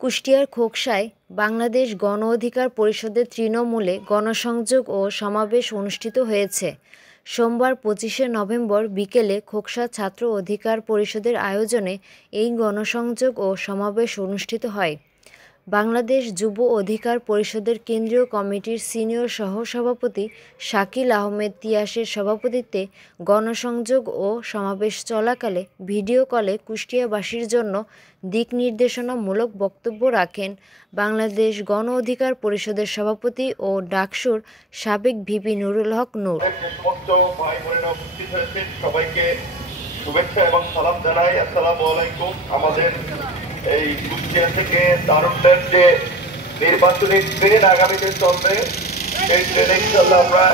কুষ্টিয়ার খোকসায় বাংলাদেশ গণ অধিকার পরিষদের তৃণমূলে গণসংযোগ ও সমাবেশ অনুষ্ঠিত হয়েছে। সোমবার ২৫শে নভেম্বর বিকেলে খোকসা ছাত্র অধিকার পরিষদের আয়োজনে এই গণসংযোগ ও সমাবেশ অনুষ্ঠিত হয়। বাংলাদেশ যুব অধিকার পরিষদের কেন্দ্রীয় কমিটির সিনিয়র সহসভাপতি শাকিল আহমেদ তিয়াসের সভাপতিত্বে গণসংযোগ ও সমাবেশ চলাকালে ভিডিও কলে কুষ্টিয়াবাসীর জন্য দিক নির্দেশনামূলক বক্তব্য রাখেন বাংলাদেশ গণ অধিকার পরিষদের সভাপতি ও ডাকসুর সাবেক ভিপি নুরুল হক নূর। সবাইকে শুভেচ্ছা এবং সালাম জানাই। আসসালামু আলাইকুম। আমাদের এই কুষ্টিয়া থেকে তারুণ্যের যে নির্বাচনী ট্রেন আগামীতে চলবে, সেই ট্রেনে ইনশাআল্লাহ আমরা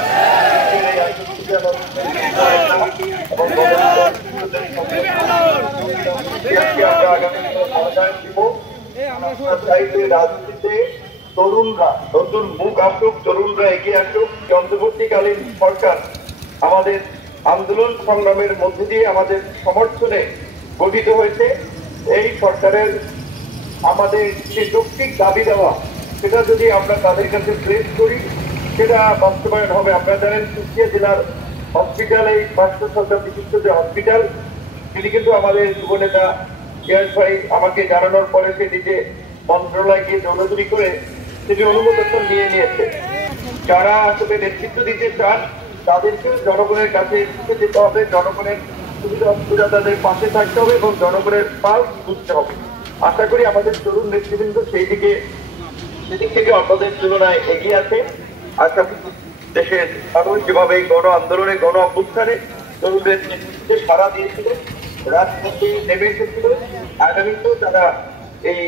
রাজনীতিতে তরুণরা নতুন মুখ আসুক, তরুণরা এগিয়ে আসুক। অন্তর্বর্তীকালীন সরকার আমাদের আন্দোলন সংগ্রামের মধ্যে দিয়ে আমাদের সমর্থনে গঠিত হয়েছে। এই সরকারের আমাদের যে যৌক্তিক দাবি দেওয়া, সেটা যদি আমরা তাদের কাছে প্রেস করি, সেটা বাস্তবায়ন হবে। আপনারা জানেন কুষ্টিয়া জেলার হসপিটাল, এই স্বাস্থ্য সরকার বিশিষ্ট যে হসপিটাল, তিনি কিন্তু আমাদের যুবনেতা ইয়াস ভাই আমাকে জানানোর পরে সে নিজে মন্ত্রণালয়কে দৌড়াদৌড়ি করে তিনি অনুমোদন নিয়ে নিয়েছে। যারা আসলে নেতৃত্ব দিতে চান তাদেরকে জনগণের কাছে যেতে হবে, জনগণের সুবিধা অসুবিধা তাদের পাশে থাকতে হবে এবং জনগণের পালস বুঝতে হবে। আশা করি আমাদের তরুণ নেতৃবৃন্দ সেই দিক থেকে অন্যদের তুলনায় এগিয়ে আছে। আশা করি দেশের মানুষ যেভাবে গণ আন্দোলনে গণ অভ্যুত্থানে তরুণদের নেতৃত্বে সাড়া দিয়েছিল, রাজপথে নেমে এসেছিল, আগামীতেও তারা এই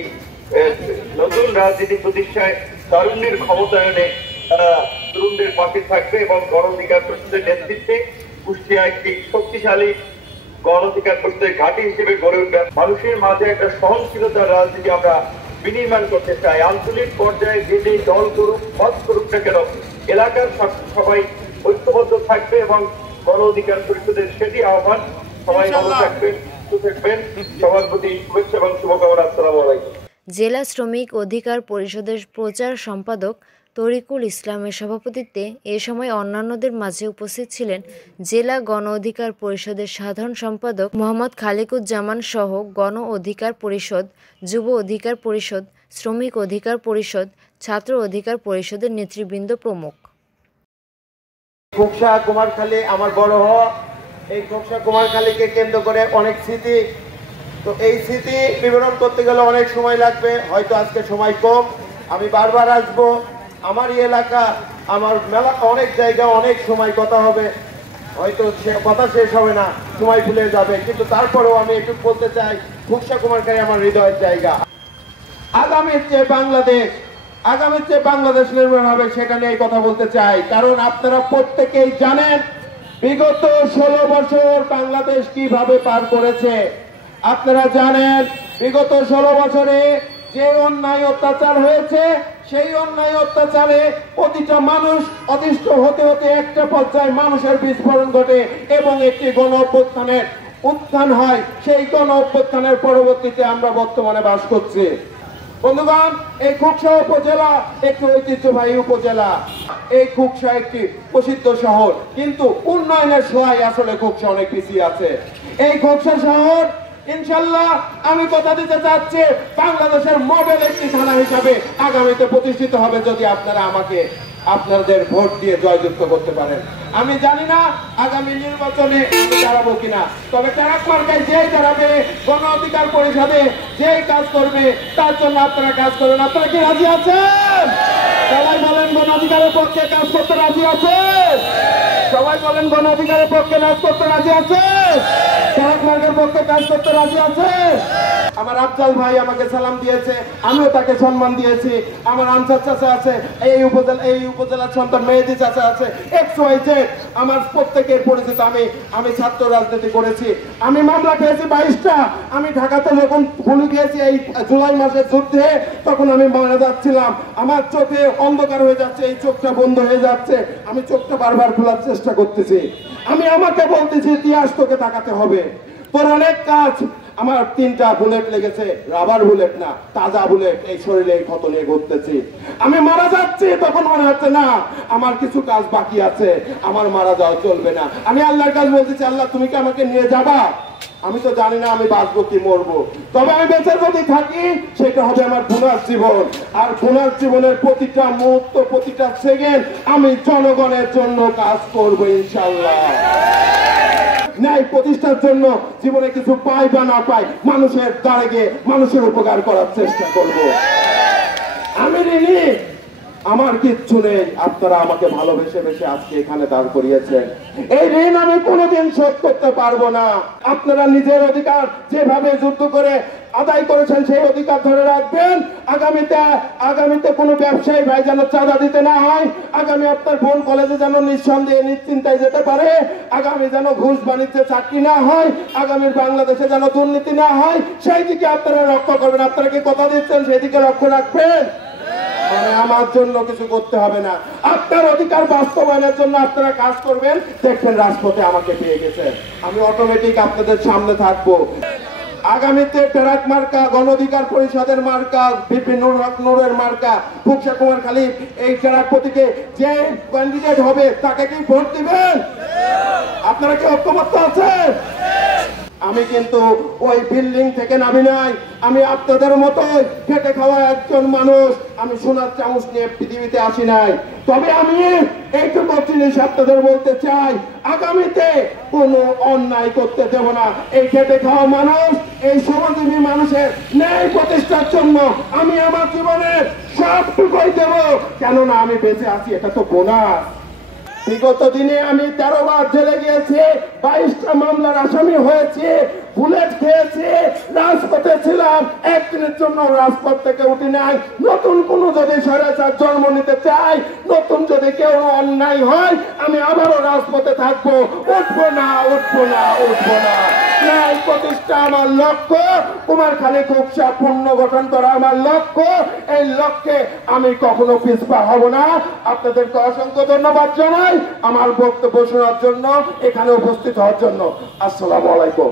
নতুন রাজনীতি প্রতিষ্ঠায় তারুণ্যের ক্ষমতায়নে তারা তরুণদের পাশে থাকবে এবং গণ অধিকার পরিষদের নেতৃত্বে কুষ্টিয়া একটি শক্তিশালী গণ অধিকার পরিষদের ঘাঁটি হিসেবে গড়ে উঠবে। মানুষের মাঝে একটা সহনশীলতার রাজনীতি আমরা বিনির্মাণ করতে চাই। আঞ্চলিক পর্যায়ে যে দল করুক, মত করুক না কেন, এলাকার সবাই ঐক্যবদ্ধ থাকবে এবং গণ অধিকার পরিষদের সেটি আহ্বান। সবাই ভালো থাকবেন, সুস্থ থাকবেন। সবার প্রতি শুভেচ্ছা এবং শুভকামনা। আসসালামু আলাইকুম। জেলা শ্রমিক অধিকার পরিষদের প্রচার সম্পাদক তরিকুল ইসলামের সভাপতিত্বে এ সময় অন্যান্যদের মাঝে উপস্থিত ছিলেন জেলা গণ অধিকার পরিষদের সাধারণ সম্পাদক মোহাম্মদ খালেকুজ্জামান সহ গণ অধিকার পরিষদ, যুব অধিকার পরিষদ, শ্রমিক অধিকার পরিষদ, ছাত্র অধিকার পরিষদের নেতৃবৃন্দ প্রমুখ। খোকসা কুমারখালী আমার বড় হওয়া, এই খোকসা কুমারখালীকে কেন্দ্র করে অনেক স্মৃতি। তো এই স্মৃতি বিবরণ করতে গেলে অনেক সময় লাগবে, হয়তো আজকে সময় কম। আমি বারবার আসবো। আমার এই এলাকা, আমার মেলা, অনেক জায়গা, অনেক সময় কথা হবে, হয়তো কথা শেষ হবে না, সময় ভুলে যাবে। কিন্তু তারপরেও আমি একটু বলতে চাই, খোকসা কুমারখালী আমার হৃদয়ের জায়গা। আগামীর যে বাংলাদেশ নির্মাণ হবে, সেটা নিয়ে কথা বলতে চাই। কারণ আপনারা প্রত্যেকেই জানেন বিগত 16 বছর বাংলাদেশ কিভাবে পার করেছে। আপনারা জানেন বিগত 16 বছরে যে অন্যায় অত্যাচার হয়েছে, সেই অন্যায় অত্যাচারে প্রতিটা মানুষ অতিষ্ঠ হতে হতে একটা পর্যায়ে মানুষের বিস্ফোরণ ঘটে এবং একটি গণ অভ্যুত্থানের উত্থান হয়। সেই গণ অভ্যুত্থানের পরবর্তীতে আমরা বর্তমানে বাস করছি। বন্ধুগণ, এই খোকসা উপজেলা একটি ঐতিহ্যবাহী উপজেলা। এই খোকসা একটি প্রসিদ্ধ শহর, কিন্তু উন্নয়নের ছোঁয়ায় আসলে খোকসা অনেক পিছিয়ে আছে। এই খোকসা শহর ইনশাল্লাহ আমি কথা দিতে চাচ্ছি, বাংলাদেশের মডেল একটি থানা হিসাবে আগামীতে প্রতিষ্ঠিত হবে, যদি আপনারা আমাকে আপনাদের ভোট দিয়ে জয়যুক্ত করতে পারেন। আমি জানি না আগামী নির্বাচনে আমি দাঁড়াবো কিনা, তবে ট্রাক মার্কায় যেই দাঁড়াবে, গণ অধিকার পরিষদে যেই কাজ করবে, তার জন্য আপনারা কাজ করবেন। আপনারা কি রাজি আছেন? সবাই বলেন গণ অধিকারের পক্ষে কাজ করতে রাজি আছেন? সবাই বলেন গণ অধিকারের পক্ষে কাজ করতে রাজি আছেন? ট্রাক মার্কের পক্ষে কাজ করতে রাজি আছে? আমার আফজাল ভাই আমাকে সালাম দিয়েছে, আমিও তাকে সম্মান দিয়েছি। আমার আনসার চাচা আছে, এই উপজেলার সন্তান মেহেদি চাচা আছে, XYZ আমার প্রত্যেকের পরিচিত। আমি ছাত্র রাজনীতি করেছি, আমি মামলা পেয়েছি 22টা। আমি ঢাকাতে যখন ভুলে গিয়েছি এই জুলাই মাসের যুদ্ধে, তখন আমি মারা যাচ্ছিলাম, আমার চোখে অন্ধকার হয়ে যাচ্ছে, এই চোখটা বন্ধ হয়ে যাচ্ছে, আমি চোখটা বারবার খোলার চেষ্টা করতেছি। আমি আমাকে বলতেছি, ইতিহাস তোকে তাকাতে হবে, তোর অনেক কাজ আমার 3টা বুলেট লেগেছে, রাবার বুলেট না, তাজা বুলেট, এই শরীরে এই ক্ষত নিয়ে ঘুরতেছি। আমি মারা যাচ্ছি, তখন মনে হচ্ছে না আমার কিছু কাজ বাকি আছে, আমার মারা যাওয়া চলবে না। আমি আল্লাহর কাছে বলতেছি, আল্লাহ তুমি কি আমাকে নিয়ে যাবা? আমি তো জানি না আমি বাঁচবো কি মরবো, তবে আমি বেঁচে যদি থাকি সেটা হবে আমার পুনর্জীবন। আর পুনর্জীবনের প্রতিটা মুহূর্ত, প্রতিটা সেকেন্ড আমি জনগণের জন্য কাজ করবো ইনশাআল্লাহ। ন্যায় প্রতিষ্ঠার জন্য জীবনে কিছু পাই বা না পাই, মানুষের দ্বারে গিয়ে মানুষের উপকার করার চেষ্টা করব। আমি ঋণী, আমার কিচ্ছু নেই, আপনারা আমাকে ভালোবেসে বেশে আজকে এখানে দাঁড় করিয়েছেন। এই ঋণ আমি কোনোদিন শোধ করতে পারবো না। আপনারা নিজের অধিকার যেভাবে যুদ্ধ করে আদায় করেছেন সেই অধিকার ধরে রাখবেন। আগামীতে কোনো ব্যবসায়ী ভাই যেন চাঁদা দিতে না হয়, আগামী আপনার বোন কলেজে যেন নিঃসন্দেহে নিশ্চিন্তায় যেতে পারে, আগামী যেন ঘুষ বাণিজ্যে চাকরি না হয়, আগামীর বাংলাদেশে যেন দুর্নীতি না হয়, সেই দিকে আপনারা রক্ষা করবেন। আপনারা কি কথা দিচ্ছেন সেই দিকে লক্ষ্য রাখবেন? মানে আমার জন্য কিছু করতে হবে না, আপনার অধিকার বাস্তবায়নের জন্য আপনারা কাজ করবেন। দেখবেন রাজপথে আমাকে পেয়ে গেছেন, আমি অটোমেটিক আপনাদের সামনে থাকবো। আগামীতে ট্রাক মার্কা, গণ অধিকার পরিষদের মার্কা, বিপি নূরের মার্কা, ফুকসা কুমার খালিদ, এই ট্রাক প্রতীকে যে ক্যান্ডিডেট হবে তাকে কি ভোট দিবেন? আপনারা কি ঐক্যমত্য আছেন? আমি কিন্তু ওই বিল্ডিং থেকে নামি নাই, আমি আপনাদের মতোই খেটে খাওয়া একজন মানুষ। আমি সোনার চামচ নিয়ে পৃথিবীতে আসি নাই। তবে আমি এইটুকু জিনিস আপনাদের বলতে চাই, আগামীতে কোনো অন্যায় করতে দেব না। এই খেটে খাওয়া মানুষ, এই শ্রমজীবী মানুষের ন্যায় প্রতিষ্ঠার জন্য আমি আমার জীবনের সবটুকুই দেব। কেননা আমি বেঁচে আছি, এটা তো বোনাস। বিগত দিনে আমি 13 বার জেলে গিয়েছি, 22টা মামলার আসামি হয়েছি, বুলেট খেয়েছি, রাজপথে ছিলাম, একদিনের জন্য রাজপথ থেকে উঠি নাই। নতুন কোন যদি স্বৈরাচার জন্ম নিতে চাই, নতুন যদি কেউ অন্যায় হয়, আমি আবারও রাজপথে থাকবো। উঠবো না, উঠবো না, উঠবো না। ন্যায় প্রতিষ্ঠা আমার লক্ষ্য, কুমারখালী খুবসা পুনর্গঠন করা আমার লক্ষ্য। এই লক্ষ্যে আমি কখনো পিছপা হব না। আপনাদেরকে অসংখ্য ধন্যবাদ জানাই আমার বক্তব্য শোনার জন্য, এখানে উপস্থিত হওয়ার জন্য। আসসালামু আলাইকুম।